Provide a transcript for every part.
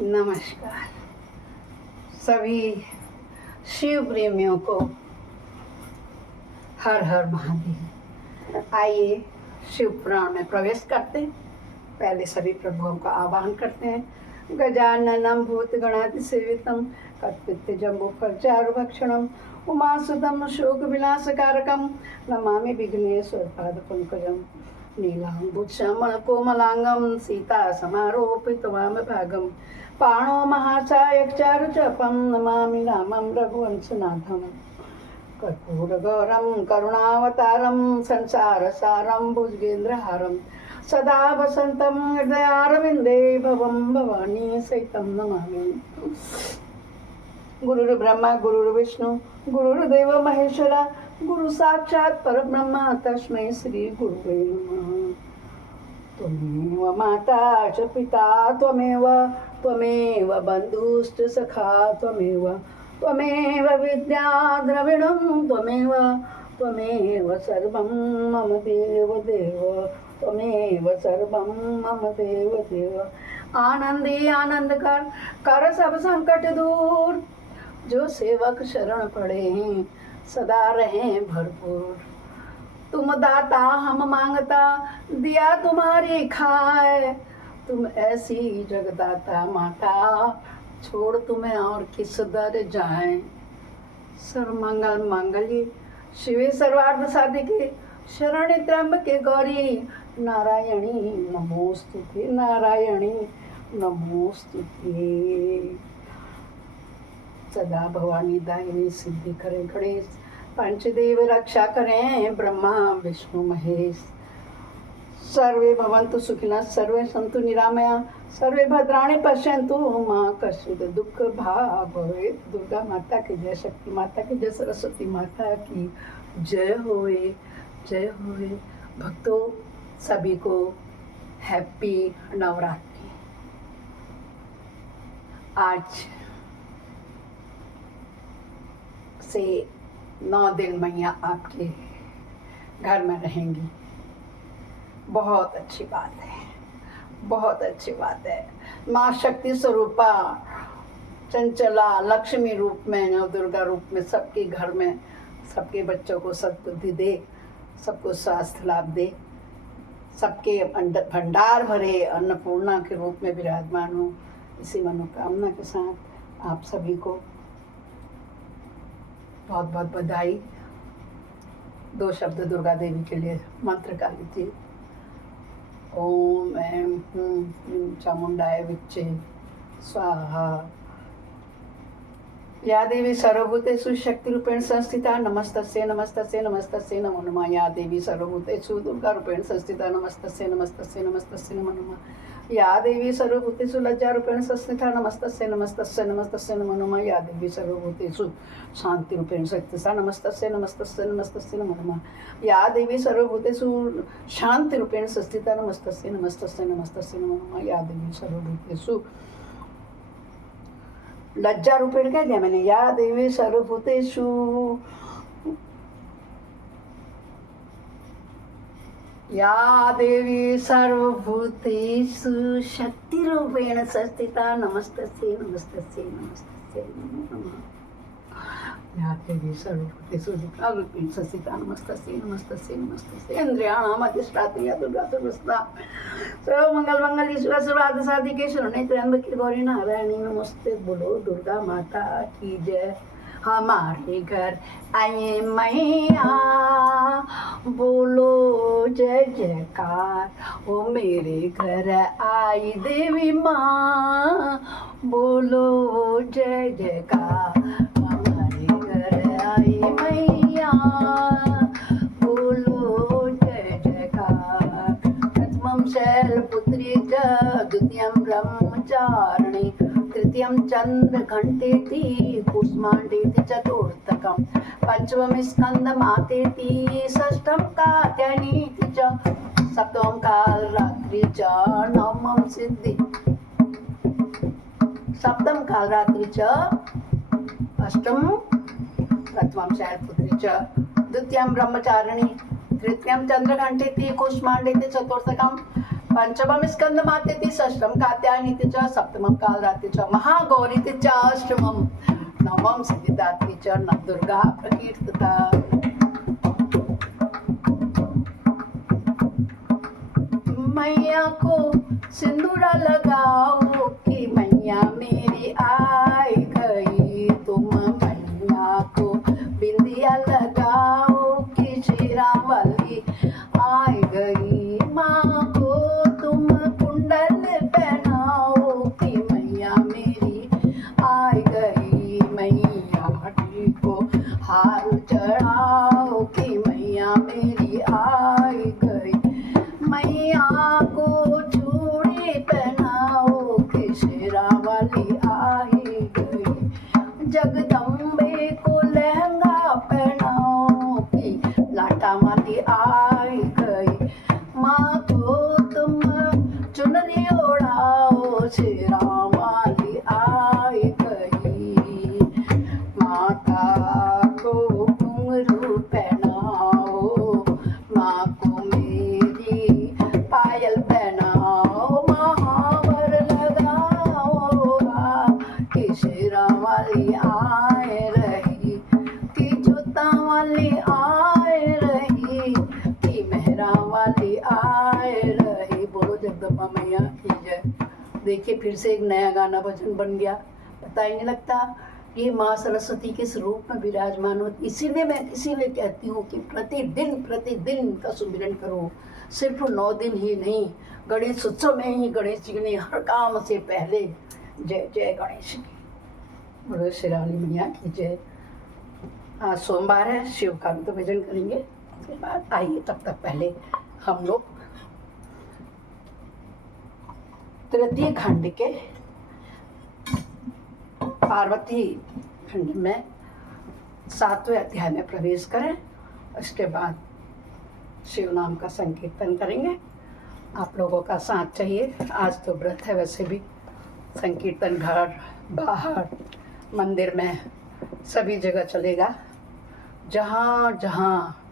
नमस्कार सभी शिव प्रेमियों को। हर हर महादेव। आइए शिव पुराण में प्रवेश करते हैं। पहले सभी प्रभुओं का आवाहन करते हैं। गजाननं भूतगणाधिसेवितं कत्पित्तजम्बूफलचारुभक्षणं उमासुतं शोकविनाशकारकं नमामि विघ्नेश्वरपादपङ्कजं नीलाम्बुजश्यामलकोमलाङ्गं सीतासमारोपितवामभागं पाणो महाचायचारुचपं नमामि रामं रघुवंशनाथं कर्पूरगौरं करुणावतारं संसारसारं भुजगेन्द्रहारं सदा वसन्तं हृदयारविन्दे भवं भवानी सहितं नमामि। गुरुर्ब्रह्मा गुरुर्विष्णु गुरुर्देव महेश्वरा गुरु साक्षात् परब्रह्म तस्मै श्री गुरुवे नमः। त्वमेव माता च पिता त्वमेव बन्धुश्च सखा त्वमेव विद्या द्रविणं त्वमेव सर्वं मम देव त्वमेव सर्वं मम देव। आनंदी आनंद कर सब संकट दूर, जो सेवक शरण पड़े हैं सदा रहें भरपूर। तुम दाता हम मांगता दिया तुम्हारी खाए, तुम ऐसी जगदाता माता छोड़ तुम्हें और किस दर जाएं। सर्वमंगल मांगल्ये शिवे सर्वार्थ साधिके शरण्ये त्र्यंबके गौरी नारायणी नमोस्तुते नारायणी नमोस्तुते। सदा भवानी दायिनी सिद्धि करें गणेश, पंचदेव रक्षा करें ब्रह्मा विष्णु महेश। सर्वे भवन्तु सुखिनः सर्वे सन्तु निरामया सर्वे भद्राणि पश्यन्तु मां कश्चित् दुःख भाग् भवेत्। दुर्गा माता की जय, शक्ति माता की जय, सरस्वती माता की जय होए जय होए। भक्तों सभी को हैप्पी नवरात्रि। आज से 9 दिन मैया आपके घर में रहेंगी। बहुत अच्छी बात है, बहुत अच्छी बात है। माँ शक्ति स्वरूपा चंचला लक्ष्मी रूप में, नव दुर्गा रूप में सबके घर में सबके बच्चों को सद्बुद्धि दे, सबको स्वास्थ्य लाभ दे, सबके भंडार भरे अन्नपूर्णा के रूप में विराजमान हो। इसी मनोकामना के साथ आप सभी को बहुत बहुत बधाई। 2 शब्द दुर्गा देवी के लिए मंत्र का लीजिए। ओम ऐं हूं ह्रीं चामुंडाय विच्चे स्वाहा। या देवी सर्वभूतेषु शक्तिरूपेण संस्थिता नमस्तस्यै नमस्तस्यै नमस्तस्यै नमो नमः। या देवी सर्वभूतेषु दुर्गारूपेण संस्थिता नमस्तस्यै नमस्तस्यै नमस्तस्यै नमो नमः। या देवी सर्वभूतेषु लज्जारूपेण संस्थिता नमस्तस्यै नमस्तस्यै नमस्तस्यै नमो नमः। या देवी सर्वभूतेषु शांतिरूपेण संस्थिता नमस्तस्यै नमस्तस्यै नमस्तस्यै नमो नमः। या देवी सर्वभूतेषु शांतिरूपेण संस्थिता नमस्तस्यै नमस्तस्यै नमस्तस्यै नमो नमः। या देवी सर्वभूतेषु लज्जा रूपेण कह दिया मैंने। या देवी सर्वभूतेषु या देवी सर्वभूतेषु शक्ति रूपेण संस्थिता नमस्तस्यै नमस्तस्यै नमस्तस्यै नमो नमः। या देवी सर्वभूतेषु रूपेण संस्थिता नमस्तस्यै नमस्तस्यै नमस्तस्यै। इंद्रियाणाम् अधिष्ठात्री या दुर्गा सर्वस्ता सर्वमंगल मंगल ईश्वर सर्वार्थ साधिके शरण्ये त्र्यंबके गौरी नारायणी नमस्ते। बोलो दुर्गा माता की जय। हमारे घर आइए मैया बोलो जय जयकार। ओ मेरे घर आई देवी माँ बोलो जय जयकार। हमारे घर आई मैया बोलो जय जयकार। प्रथमं शैलपुत्री च द्वितीयं ब्रह्मचारिणी तृतीयं चन्द्रघण्टेति कूष्माण्डेति चतुर्थकं पंचमं स्कन्दमातेति षष्ठं कात्यायनीति च सप्तमं कालरात्रि च नवमं सिद्धि सप्तम कालरात्रि च अष्टमं प्रथमं शैलपुत्री च द्वितीयं ब्रह्मचारिणी तृतीयं चन्द्रघण्टेति कूष्माण्डेति चतुर्थकं पंचमम स्कंदमातेति षष्ठम कात्यायनीति च सप्तमम कालरात्रि च महागौरीति च अष्टमम नवम सिद्धिदात्री च नवदुर्गा प्रकीर्तिता। मैया को सिंदूरा लगाओ कि मैया मेरी आई गई, तुम मैया को बिंदिया लगाओ कि शेरा वाली आई गई। माँ को तुम कुंडल पहनाओ कि मैया मेरी आई गई। मैया को हार चढ़ाओ कि मैया मेरी आई गई। मैया को चूड़ी पहनाओ कि शेरा वाली आई गई। जगदम्बे को लहंगा पहनाओ कि लाटा वाली आई गई। माँ को तुम चुनरी ओढ़ाओ शेरा वाली आई गई। माता को घुंघरू पहनाओ, माँ को मेरी पायल पहनाओ। महावर लगाओ कि शेरा वाली आए रही, कि जूता वाली आए रही, कि मेहरा वाली आए रही। बोलो जगदम्बा मैया की जय। देखिए फिर से एक नया गाना भजन बन गया, पता ही नहीं लगता ये माँ सरस्वती किस रूप में विराजमान हो। इसीलिए मैं कहती हूँ कि प्रतिदिन का सुमिरन करो। सिर्फ 9 दिन ही नहीं, गणेश उत्सव में ही गणेश जी ने हर काम से पहले जय जय गणेश की। बोलो शेरावाली मैया की जय। आज सोमवार है, शिव का भी तो भजन करेंगे। उसके बाद आइए, तब तक पहले हम लोग तृतीय खंड के पार्वती खंड में 7वें अध्याय में प्रवेश करें। उसके बाद शिव नाम का संकीर्तन करेंगे। आप लोगों का साथ चाहिए। आज तो व्रत है, वैसे भी संकीर्तन घर बाहर मंदिर में सभी जगह चलेगा। जहाँ जहाँ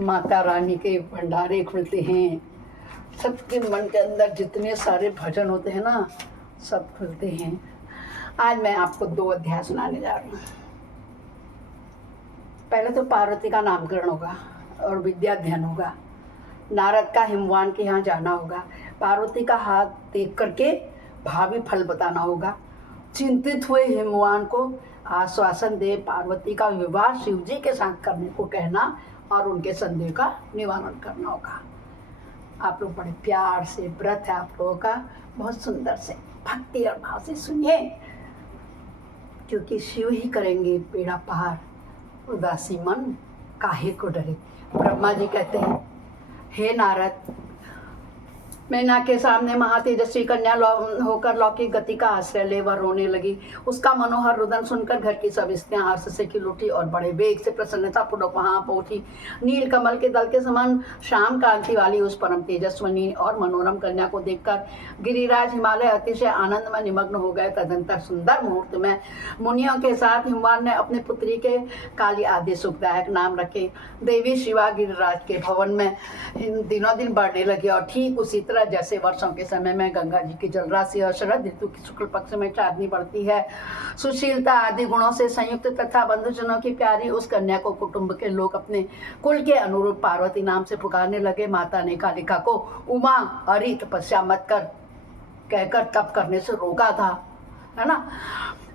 माता रानी के भंडारे खुलते हैं, सबके मन के अंदर जितने सारे भजन होते हैं ना, सब खुलते हैं। आज मैं आपको 2 अध्याय सुनाने जा रही हूँ। पहले तो पार्वती का नामकरण होगा और विद्याध्ययन होगा। नारद का हिमवान के यहाँ जाना होगा। पार्वती का हाथ देख करके भावी फल बताना होगा। चिंतित हुए हिमवान को आश्वासन दे पार्वती का विवाह शिव जी के साथ करने को कहना और उनके संदेह का निवारण करना होगा। आप लोग बड़े प्यार से, व्रत है आप लोगों का, बहुत सुंदर से भक्ति और भाव से सुनिए, क्योंकि शिव ही करेंगे बेड़ा पार, उदासी मन काहे को डरे। ब्रह्मा जी कहते हैं, हे नारद, मैना के सामने महातेजस्वी कन्या होकर लौकिक गति का आश्रय ले वह रोने लगी। उसका मनोहर रुदन सुनकर घर की सब स्त्रियां हर्ष से खिल उठी और बड़े वेग से प्रसन्नता पूर्वक वहां पहुंची। नील कमल के दल के समान श्याम कांति वाली उस परम तेजस्वनी और मनोरम कन्या को देखकर गिरिराज हिमालय अतिशय आनंद में निमग्न हो गए। तदंतर सुंदर मुहूर्त में मुनियों के साथ हिमवान ने अपनी पुत्री के काली आदि सुखदायक नाम रखे। देवी शिवा गिरिराज के भवन में दिनों दिन बढ़ने लगी और ठीक उसी तरह जैसे वर्षों के समय में गंगा जी की जलराशि और शरद ऋतु की शुक्ल पक्ष में चांदनी बढ़ती है। सुशीलता आदि गुणों से संयुक्त तथा बंधुजनों की प्यारी उस कन्या को कुटुंब के लोग अपने कुल के अनुरूप पार्वती नाम से पुकारने लगे। माता ने कालिका को उमा हरि तपस्या मत कर कहकर तप करने से रोका था, है ना।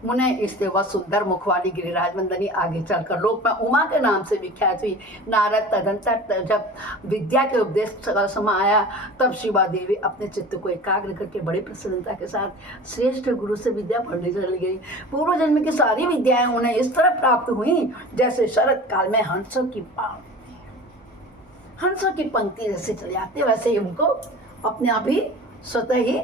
मुने इससे वह सुंदर मुख वाली गिरिराज मंदनी आगे चलकर लोक में उमा के नाम से विख्यात हुई। नारद तदंतर जब विद्या के उपदेश का समय आया, तब शिवा देवी अपने चित्त को एकाग्र करके बड़ी प्रसन्नता के साथ श्रेष्ठ गुरु से विद्या पढ़ने चली गई। पूर्व जन्म की सारी विद्याएं उन्हें इस तरह प्राप्त हुई जैसे शरद काल में हंसों की पंक्ति जैसे चले आते, वैसे ही उनको अपने आप ही स्वतः ही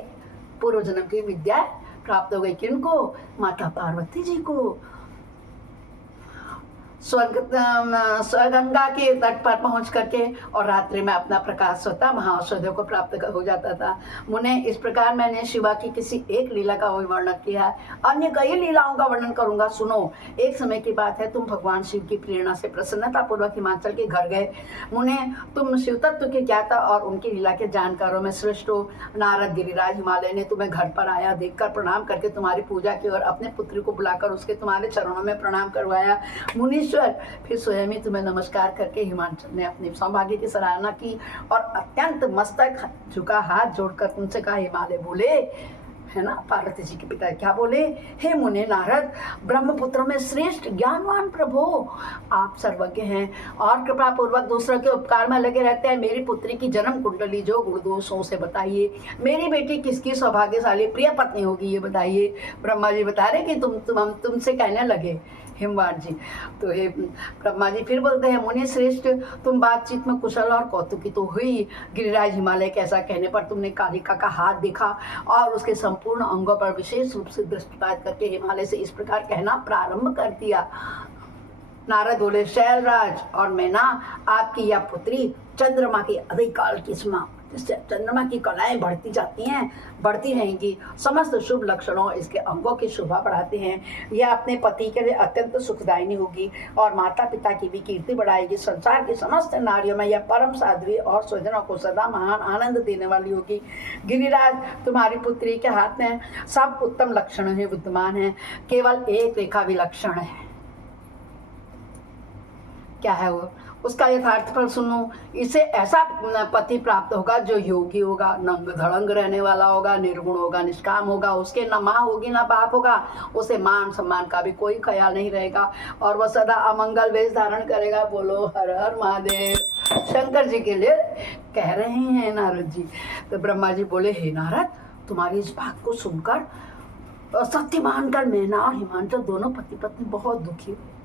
पूर्व जन्म की विद्या प्राप्त हो गई। किनको? माता पार्वती जी को। स्वगंगा के तट पर पहुंच करके और रात्रि में अपना प्रकाश स्वतः महाऔषधियों को प्राप्त हो जाता था। मुने, इस प्रकार मैंने शिवा की किसी एक लीला का वर्णन किया है, अन्य कई लीलाओं का वर्णन करूंगा। सुनो, एक समय की बात है, तुम भगवान शिव की प्रेरणा से प्रसन्नता पूर्वक हिमाचल के घर गए। मुने, तुम शिव तत्व के ज्ञाता और उनकी लीला के जानकारों में श्रेष्ठ हो। नारद गिरिराज हिमालय ने तुम्हें घर पर आया देखकर प्रणाम करके तुम्हारी पूजा की और अपने पुत्री को बुलाकर उसके तुम्हारे चरणों में प्रणाम करवाया। मुनीश्वर फिर स्वयं ही तुम्हें नमस्कार करके हिमाचल ने अपने सौभाग्य की सराहना की और अत्यंत मस्तक झुका हाथ जोड़कर तुमसे कहा, हिमालय बोले, है ना, पार्वती जी के पिता क्या बोले, हे मुने नारद, ब्रह्मपुत्रों में श्रेष्ठ ज्ञानवान प्रभु, आप सर्वज्ञ हैं और कृपा पूर्वक दूसरों के उपकार में लगे रहते हैं। मेरी पुत्री की जन्म कुंडली जो गुण दोषों से बताइए। मेरी बेटी किसकी सौभाग्यशाली प्रिय पत्नी होगी, ये बताइए। ब्रह्मा जी बता रहे कि हम तुमसे कहने लगे हिमवान जी। तो हे ब्रह्मा जी फिर बोलते हैं, मुनि श्रेष्ठ, तुम बातचीत में कुशल और कौतुकी तो हुई। गिरिराज हिमालय के ऐसा कहने पर तुमने कालिका का हाथ देखा और उसके संपूर्ण अंगों पर विशेष रूप से दृष्टिपात करके हिमालय से इस प्रकार कहना प्रारंभ कर दिया। नारद बोले, शैलराज और मैं ना आपकी यह पुत्री चंद्रमा की अधिकाल की सीमा, जिससे चंद्रमा की कलाएं बढ़ती जाती हैं, बढ़ती रहेंगी। समस्त शुभ लक्षणों इसके अंगों की शोभा बढ़ाते हैं। यह अपने पति के लिए अत्यंत सुखदायिनी होगी और माता पिता की भी कीर्ति बढ़ाएगी। संसार की समस्त नारियों में यह परम साध्वी और स्वजनों को सदा महान आनंद देने वाली होगी। गिरिराज, तुम्हारी पुत्री के हाथ में सब उत्तम लक्षण ही विद्यमान है, केवल एक रेखा विलक्षण है। क्या है वो? उसका यथार्थ फल सुनो। इसे ऐसा पति प्राप्त होगा जो योगी होगा, नंग धड़ंग रहने वाला होगा, निर्गुण होगा, निष्काम होगा, उसके न माँ होगी न बाप होगा, उसे मान सम्मान का भी कोई ख्याल नहीं रहेगा और वह सदा अमंगल वेश धारण करेगा। बोलो हर हर महादेव। शंकर जी के लिए कह रहे हैं नारद जी। तो ब्रह्मा जी बोले, हे नारद, तुम्हारी इस बात को सुनकर सत्य मानकर मैना और हिमांचल दोनों पति पत्नी बहुत दुखी हुए।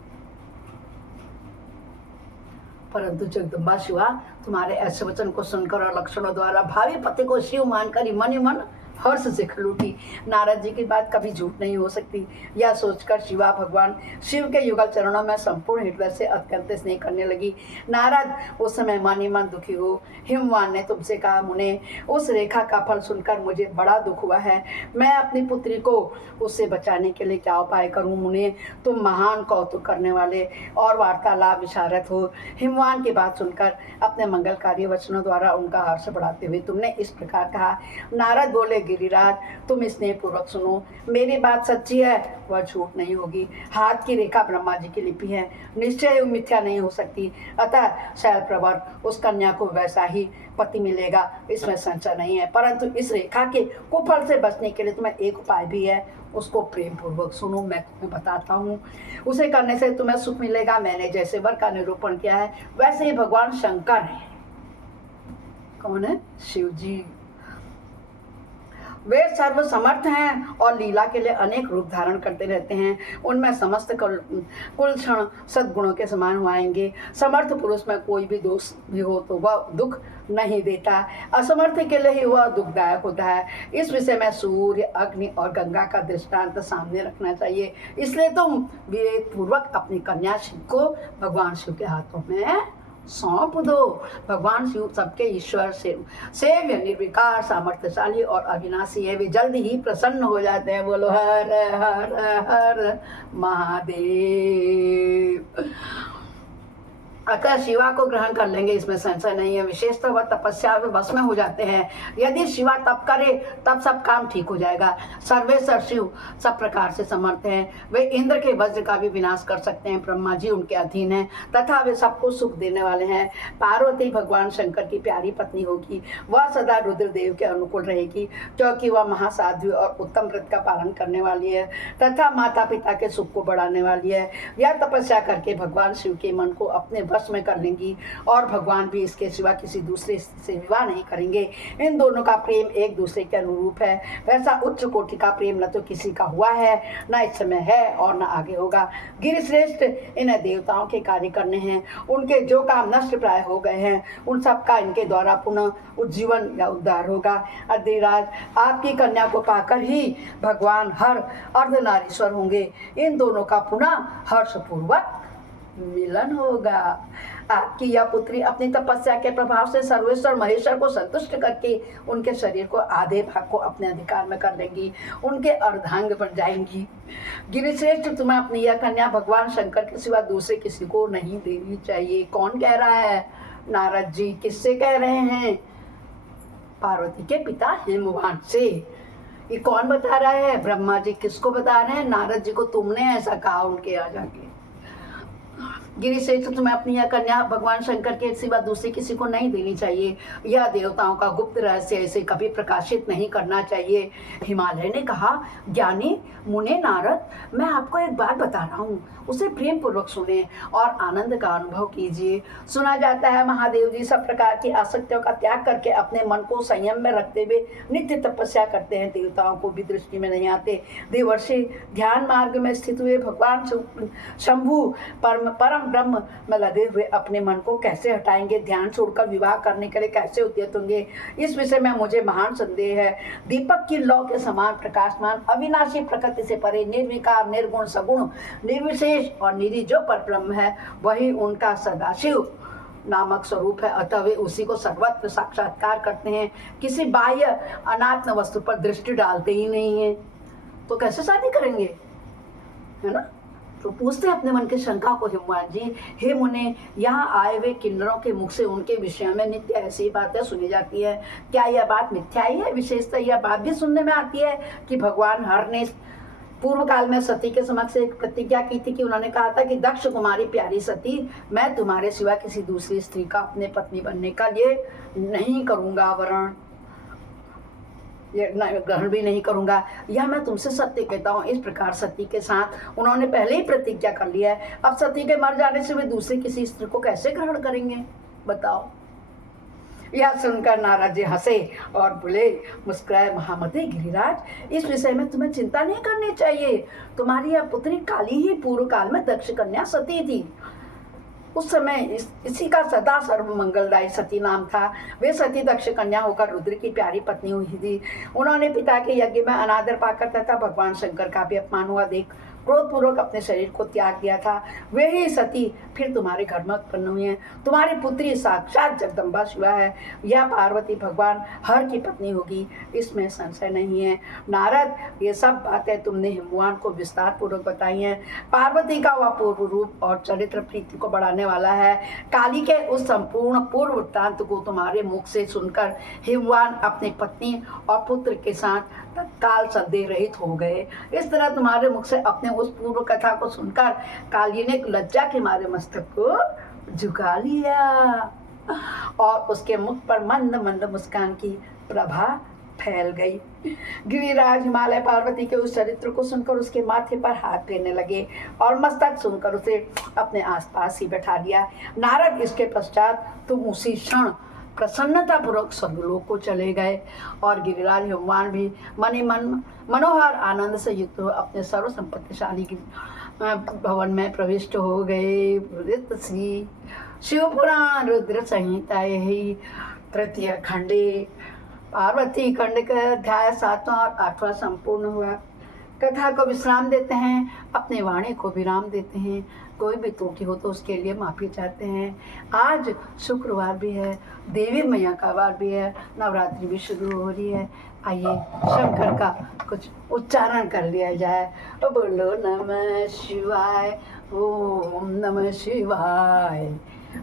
परंतु जगदम्बा शिवा तुम्हारे ऐसे वचन को सुनकर और लक्षणों द्वारा भावी पति को शिव मानकर मन ही मन हर्ष से खिल उठी। नारद जी की बात कभी झूठ नहीं हो सकती, यह सोचकर शिवा भगवान शिव के युगल चरणों में संपूर्ण हृदय से अत्यंत स्नेह करने लगी। नारद उस समय मन ही मन दुखी हो हिमवान ने तुमसे कहा, मुने, उस रेखा का फल सुनकर मुझे बड़ा दुख हुआ है। मैं अपनी पुत्री को उससे बचाने के लिए क्या उपाय करूं? मुने, तुम महान कौतुक करने वाले और वार्तालाप विशारद हो। हिमवान की बात सुनकर अपने मंगलकारी वचनों द्वारा उनका हर्ष बढ़ाते हुए तुमने इस प्रकार कहा। नारद बोले, गिरिराज, तुम स्नेह पूर्वक सुनो, मेरी बात सच्ची है, वह झूठ नहीं होगी। हाथ की रेखा ब्रह्मा जी की लिपि है, निश्चय मिथ्या नहीं हो सकती। अतः शैल प्रवर उस कन्या को वैसा ही पति मिलेगा, इसमें संशय नहीं है। परंतु इस रेखा के कुफल से बचने के लिए तुम्हें एक उपाय भी है, उसको प्रेम पूर्वक सुनो, मैं तुम्हें बताता हूँ। उसे करने से तुम्हें सुख मिलेगा। मैंने जैसे वर का निरूपण किया है वैसे ही भगवान शंकर है। कौन है? शिव जी। वे सर्व समर्थ हैं और लीला के लिए अनेक रूप धारण करते रहते हैं। उनमें समस्त कुल क्षण सद्गुणों के समान हुआएंगे। समर्थ पुरुष में कोई भी दोष भी हो तो वह दुख नहीं देता, असमर्थ के लिए ही वह दुखदायक होता है। इस विषय में सूर्य, अग्नि और गंगा का दृष्टांत सामने रखना चाहिए। इसलिए तुम विवेक पूर्वक अपनी कन्या शिव को भगवान शिव के हाथों में सौंप दो। भगवान शिव सबके ईश्वर सेव्य, निर्विकार, सामर्थ्यशाली और अविनाशी है। वे जल्द ही प्रसन्न हो जाते हैं। बोलो हर हर हर महादेव। अतः शिवा को ग्रहण कर लेंगे, इसमें संशय नहीं है। विशेषतः वह तपस्या में भस्म हो जाते हैं। यदि शिवा तप करे तब सब काम ठीक हो जाएगा। सर्वेश्वर शिव सब प्रकार से समर्थ हैं। वे इंद्र के वज्र का भी विनाश कर सकते हैं। ब्रह्मा जी उनके अधीन हैं तथा वे सबको सुख देने वाले हैं। पार्वती भगवान शंकर की प्यारी पत्नी होगी। वह सदा रुद्रदेव के अनुकूल रहेगी क्योंकि वह महासाध्वी और उत्तम व्रत का पालन करने वाली है तथा माता पिता के सुख को बढ़ाने वाली है। यह तपस्या करके भगवान शिव के मन को अपने वश में कर लेंगी और भगवान भी इसके सिवा किसी दूसरे से विवाह नहीं करेंगे। इन दोनों का प्रेम एक दूसरे के अनुरूप है। वैसा उच्च कोटि का प्रेम न तो किसी का हुआ है, न इस समय है और न आगे होगा। गिरिश्रेष्ठ, इन्हें देवताओं के कार्य करने हैं। उनके जो काम नष्ट प्राय हो गए हैं उन सब का इनके द्वारा पुनः उज्जीवन या उद्धार होगा। अद्रिराज, आपकी कन्या को पाकर ही भगवान हर अर्धनारीश्वर होंगे। इन दोनों का पुनः हर्षपूर्वक मिलन होगा। आपकी यह पुत्री अपनी तपस्या के प्रभाव से सर्वेश्वर महेश्वर को संतुष्ट करके उनके शरीर को आधे भाग को अपने अधिकार में कर लेंगी, उनके अर्धांग बन जाएंगी। गिरिश्रेष्ठ, तुम्हें अपनी यह कन्या भगवान शंकर के सिवा दूसरे किसी को नहीं देनी चाहिए। कौन कह रहा है? नारद जी। किससे कह रहे हैं? पार्वती के पिता हिमवान से। ये कौन बता रहा है? ब्रह्मा जी। किसको बता रहे हैं? नारद जी को। तुमने ऐसा कहा उनके यहाँ जाके। गिरिश्रेष्ठ, तुम्हें अपनी यह कन्या भगवान शंकर के सिवा दूसरे किसी को नहीं देनी चाहिए। यह देवताओं का गुप्त रहस्य इसे कभी प्रकाशित नहीं करना चाहिए। हिमालय ने कहा, ज्ञानी मुने नारद, मैं आपको एक बात बता रहा हूँ, उसे प्रेम पूर्वक सुने और आनंद का अनुभव कीजिए। सुना जाता है महादेव जी सब प्रकार की आसक्तियों का त्याग करके अपने मन को संयम में रखते हुए नित्य तपस्या करते हैं। देवताओं को भी दृष्टि में नहीं आते। देवर्षि ध्यान मार्ग में स्थित हुए भगवान शंभु परम ब्रह्म में लगे हुए अपने मन को कैसे हटाएंगे? ध्यान छोड़कर विवाह करने के लिए कैसे उद्यत होंगे? इस विषय में मुझे महान संदेह है। दीपक की लौ के समान प्रकाशमान अविनाशी प्रकृति से परे निर्विकार निर्गुण सगुण निर्विशेष और निरी जो परब्रह्म है वही उनका सदाशिव नामक स्वरूप है। अतः वे उसी को सर्वत्र साक्षात्कार करते हैं, किसी बाह्य अनात्म वस्तु पर दृष्टि डालते ही नहीं है। तो कैसे शादी करेंगे? है ना? तो पूछते अपने मन के शंका को हिमवान जी, हे मुने, यहाँ आए हुए किन्नरों के मुख से उनके विषय में नित्य ऐसी बातें सुनी जाती है। क्या यह बात मिथ्या ही है? विशेषतः यह बात भी सुनने में आती है कि भगवान हर ने पूर्व काल में सती के समक्ष एक प्रतिज्ञा की थी कि उन्होंने कहा था कि दक्ष कुमारी प्यारी सती, मैं तुम्हारे सिवा किसी दूसरी स्त्री का अपने पत्नी बनने का ये नहीं करूँगा वरण, ये ग्रहण भी नहीं करूंगा। यह मैं तुमसे सत्य कहता हूँ। इस प्रकार सती के साथ उन्होंने पहले ही प्रतिज्ञा कर लिया है। अब सती के मर जाने से वे दूसरी किसी स्त्री को कैसे ग्रहण करेंगे? बताओ। यह सुनकर नारद जी हंसे और बोले, मुस्कुराए, महामते गिरिराज, इस विषय में तुम्हें चिंता नहीं करनी चाहिए। तुम्हारी यह पुत्री काली ही पूर्व काल में दक्ष कन्या सती थी। उस समय इसी का सदा सर्व मंगलदायी सती नाम था। वे सती दक्ष कन्या होकर रुद्र की प्यारी पत्नी हुई थी। उन्होंने पिता के यज्ञ में अनादर पाकर तथा भगवान शंकर का भी अपमान हुआ देख क्रोधपूर्वक अपने शरीर को त्याग दिया था। वे ही सती फिर तुम्हारे घर में उत्पन्न हुई हैं। तुम्हारी पुत्री साक्षात जगदम्बा शिवा है। यह पार्वती भगवान हर की पत्नी होगी, इसमें संशय नहीं है। नारद, ये सब बातें तुमने हिमवान को विस्तार पूर्वक बताई हैं। पार्वती का वह पूर्व रूप और चरित्र प्रीति को बढ़ाने वाला है। काली के उस संपूर्ण पूर्व वृत्तांत को तुम्हारे मुख से सुनकर हिमवान अपनी पत्नी और पुत्र के साथ तत्काल संदेह रहित हो गए। इस तरह तुम्हारे मुख से अपने उस पूर्व कथा को सुनकर काली ने लज्जा के मारे मस्तक को झुका लिया और उसके मुख पर मंद मंद मुस्कान की प्रभा फैल गई। गिरिराज हिमालय पार्वती के उस चरित्र को सुनकर उसके माथे पर हाथ फेरने लगे और मस्तक सुनकर उसे अपने आसपास ही बैठा दिया। नारद, इसके पश्चात तुम उसी क्षण प्रसन्नता पूर्वक स्वर्गलोक को चले गए और गिरिराज हिमवान भी मने मन मनोहर आनंद से युक्त हो अपने सर्व संपत्तिशाली भवन में प्रविष्ट हो गए। श्री शिवपुराण रुद्र संहिता ही तृतीय खंडे पार्वती खंड का अध्याय 7वां और 8वां संपूर्ण हुआ। कथा को विश्राम देते हैं, अपने वाणी को विराम देते हैं। कोई भी त्रुटि हो तो उसके लिए माफ़ी चाहते हैं। आज शुक्रवार भी है, देवी मैया का वार भी है, नवरात्रि भी शुरू हो रही है। आइए शंकर का कुछ उच्चारण कर लिया जाए। बोलो नमः शिवाय, ओम नमः शिवाय,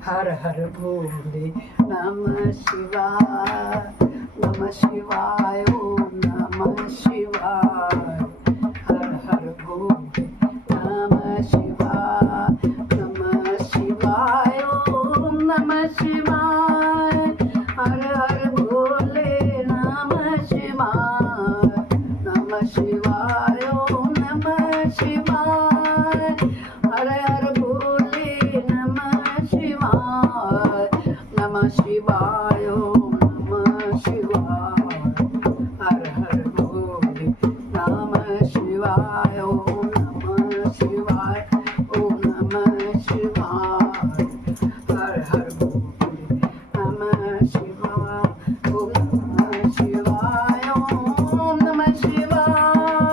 हर हर भोले नमः शिवाय, नमः शिवाय, ओम नमः शिवाय, हर हर भोले नमः शिवाय, नमः शिवाय, ओम नमः शिवाय, हर हर भोले नमः शिवाय, नमः शिवाय, ओम नमः शिवाय, हर हर भोले नमः शिवाय, नमः शिवाय, ओम नमः शिवाय, हर हर भोले नमः शिवाय, ओम नमः शिवाय, ओम नमः शिवाय, हर हर भोले नमः शिवाय, ओम नमः शिवाय, ओम नमः शिवाय,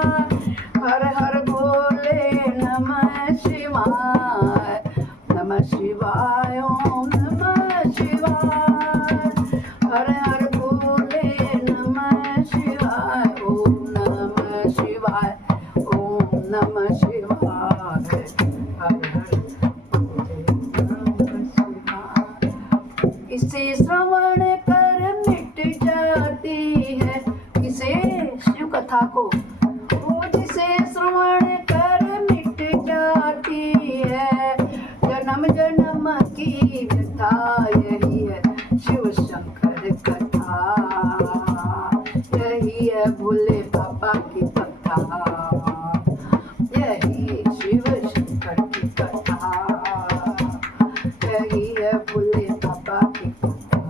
कथा को, वो जिसे श्रवण कर मिट जाती है जन्म जन्म की व्यथा। यही है शिव शंकर कथा, यही है भोले बाबा की कथा, यही शिव शंकर की कथा, यही है भोले बाबा की कथा।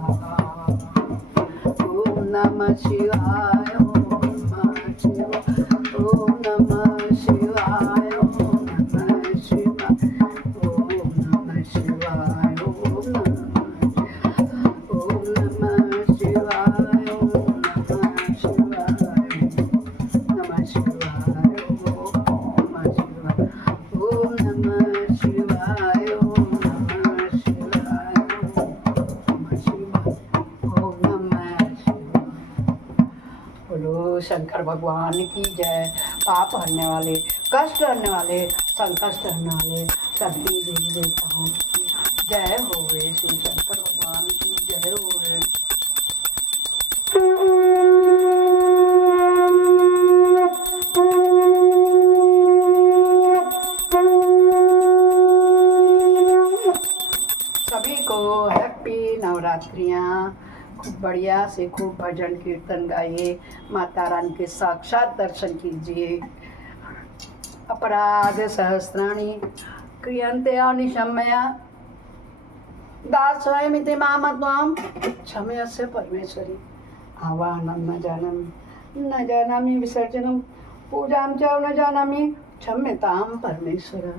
ओम नमः शिवाय, ओम नमः शिवाय, ओम नमः शिवाय, ओम नमः शिवाय, ओम नमः शिवाय, ओम नमः शिवाय, ओम नमः शिवाय, नमः शिवाय, ओम नमः शिवाय, ओम नमः शिवाय, नमः शिवाय, ओम नमः शिवाय। बोलो शंकर भगवान की जय। पाप हरने वाले, कष्ट हरने वाले, संकष्ट हरने वाले सभी देवी देवताओं की जय होवे। शिव शंकर भगवान की जय होवे। सभी को हैप्पी नवरात्रियाँ। खूब बढ़िया से खूब भजन कीर्तन गाइए, माता रानी के साक्षात दर्शन कीजिए। अपराध सहस्राणि क्रियन्ते अनिशम्य दासोऽयमिति मामत्वं क्षम्यस्य परमेश्वरी। आवाहनं न जानामि विसर्जनं, पूजां च न जानामि क्षम्यतां परमेश्वर।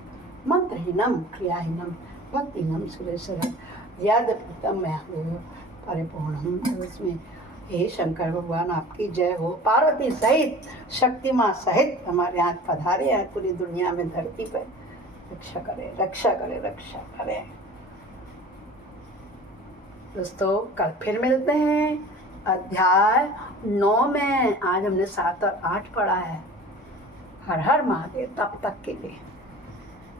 मंत्रहीनं क्रियाहीनं भक्तिहीनं सुरेश्वर, यद्कृतं मया परिपूर्णम उसमें। हे शंकर भगवान आपकी जय हो। पार्वती सहित, शक्ति माँ सहित हमारे यहाँ पधारे हैं पूरी दुनिया में, धरती पर रक्षा करे, रक्षा करे, रक्षा करे। दोस्तों कल फिर मिलते हैं अध्याय 9 में। आज हमने 7 और 8 पढ़ा है। हर हर महादेव। तब तक के लिए